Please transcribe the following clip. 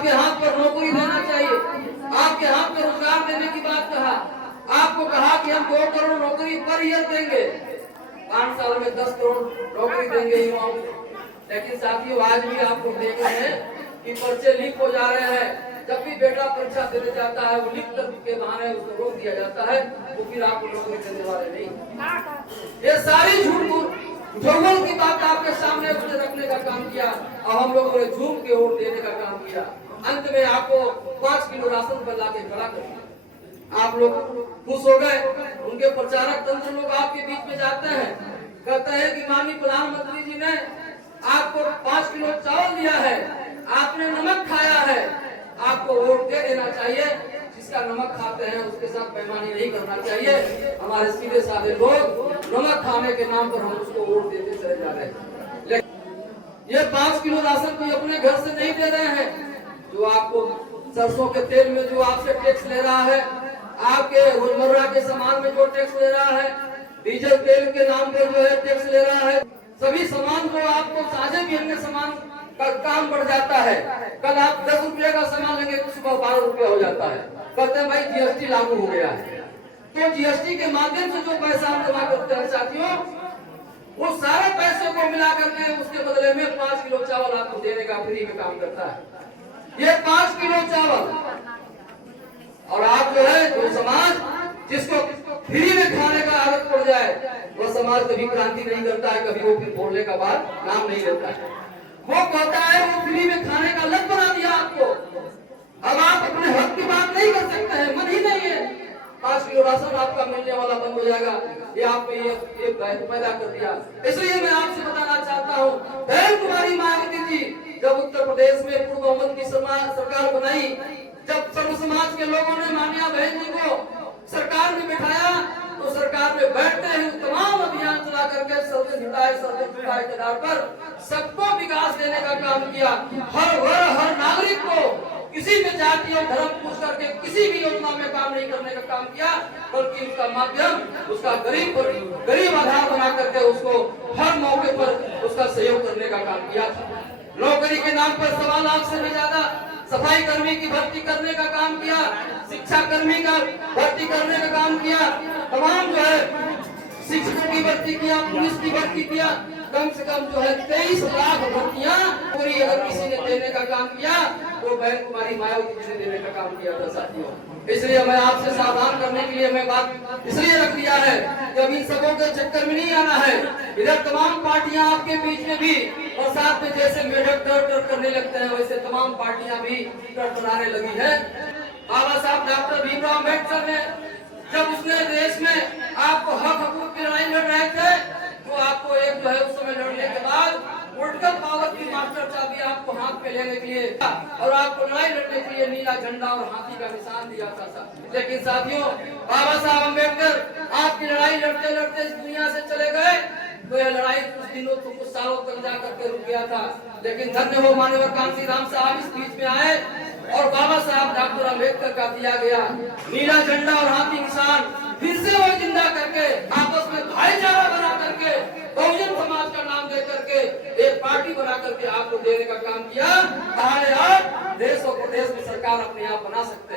आपके हाथ पर नौकरी देना चाहिए, आपके हाथ पर रोजगार देने की बात कहा, आपको कहा कि हम 2 करोड़ नौकरी पर ईयर देंगे, 5 साल में 10 करोड़ नौकरी देंगे युवाओं को। लेकिन साथियों आज भी आप लोग देख रहे हैं कि पर्चे लीक हो जा रहे हैं। जब भी बेटा परीक्षा देने जाता है वो लीक के बहाने उसको रोक दिया जाता है, वो फिर आपको नौकरी देने वाले नहीं। ये सारी झूठ की बात आपके सामने उसने रखने का काम किया और हम लोगों ने झूम के वोट देने का काम किया। अंत में आपको 5 किलो राशन पर लाके खड़ा कर दिया। आप लोग खुश हो गए। उनके प्रचारक तंत्र लोग आपके बीच में जाते हैं, कहते हैं कि माननीय प्रधानमंत्री जी ने आपको 5 किलो चावल दिया है, आपने नमक खाया है, आपको वोट दे देना चाहिए। जिसका नमक खाते हैं उसके साथ बेईमानी नहीं करना चाहिए। हमारे सीधे साधे लोग नमक खाने के नाम पर हम उसको वोट देते चले जा रहे हैं। ये 5 किलो राशन कोई अपने घर से नहीं दे रहे हैं। जो आपको सरसों के तेल में जो आपसे टैक्स ले रहा है, आपके रोजमर्रा के सामान में जो टैक्स ले रहा है, डीजल तेल के नाम पर जो है टैक्स ले रहा है, सभी सामान जो आपको साझे भी अन्य सामान का काम बढ़ जाता है। कल आप 10 रुपये का सामान लेंगे तो सुबह 12 रुपये हो जाता है। कहते हैं भाई जीएसटी लागू हो गया है। तो जीएसटी के माध्यम से जो पैसा हम जमा करते हैं साथियों, वो सारे पैसे को मिला करके उसके बदले में 5 किलो चावल आपको देने का फ्री में काम करता है। ये 5 किलो चावल और आप जो है जो समाज जिसको फ्री में खाने का आदत पड़ जाए, वो समाज कभी क्रांति नहीं करता है, कभी वो फिर बोलने का बाद नाम नहीं लेता है। वो कहता है वो फ्री में खाने का लत बना दिया आपको। अब आप अपने हक की बात नहीं कर सकते हैं, मन ही नहीं है। 5 किलो राशन आपका मिलने वाला बंद हो जाएगा, ये आपको ये पैदा कर दिया। इसलिए मैं आपसे बताना चाहता हूँ, बहन कुमारी मायावती जी जब उत्तर प्रदेश में पूर्व बहुमत की सरकार बनाई, जब सर्व समाज के लोगों ने मान्या बहन जी को सरकार में बिठाया, तो सरकार में बैठते ही तमाम अभियान चला करके सर्वे जुटाए के आधार पर सबको विकास देने का काम किया। हर वर्ग हर नागरिक को किसी भी जाति और धर्म पूछ करके किसी भी योजना में काम नहीं करने का काम किया, बल्कि उसका माध्यम उसका गरीब आधार बना करके उसको हर मौके पर उसका सहयोग करने का काम किया था। नौकरी के नाम पर 1.25 लाख से भी ज्यादा सफाई कर्मी की भर्ती करने का काम किया, शिक्षा कर्मी का भर्ती करने का काम किया, तमाम जो है शिक्षकों की भर्ती किया, पुलिस की भर्ती किया। कम से कम जो है 23 लाख भर्तियां पूरी अगर किसी ने देने का काम किया तो बहन कुमारी मायावती जी ने देने का काम किया था साथियों। इसलिए मैं आपसे सावधान करने के लिए मैं बात इसलिए रख दिया है कि अब इन सबों के चक्कर में नहीं आना है। इधर तमाम पार्टियां आपके बीच में भी और साथ में जैसे मेढक डर करने लगते हैं, वैसे तमाम पार्टियां भी बनाने लगी है। बाबा साहब डॉक्टर भीमराव अम्बेडकर ने जब उसने देश में आपको हक हकूक की लड़ाई लड़ रहे थे, तो आपको एक जो है उस समय लड़ने के बाद पोलिटिकल पावर की मास्टर चाबी आपको हाथ में लेने के लिए और आपको लड़ाई लड़ने के लिए नीला झंडा और हाथी का निशान दिया था। लेकिन साथियों, बाबा साहब अम्बेडकर आपकी लड़ाई लड़ते लड़ते इस दुनिया से चले गए, तो यह लड़ाई कुछ दिनों तो कुछ सालों तक जाकर के रुक गया था। लेकिन धन्य हो माननीय कांसी राम साहब इस बीच में आए और बाबा साहब डॉक्टर अम्बेडकर का दिया गया नीला झंडा और हाथी निशान फिर से वो जिंदा करके आपस में भाईचारा बना करके बहुजन समाज का नाम दे करके एक पार्टी बना करके आपको देने का काम किया। ताले आप देश और प्रदेश में सरकार अपने आप बना सकते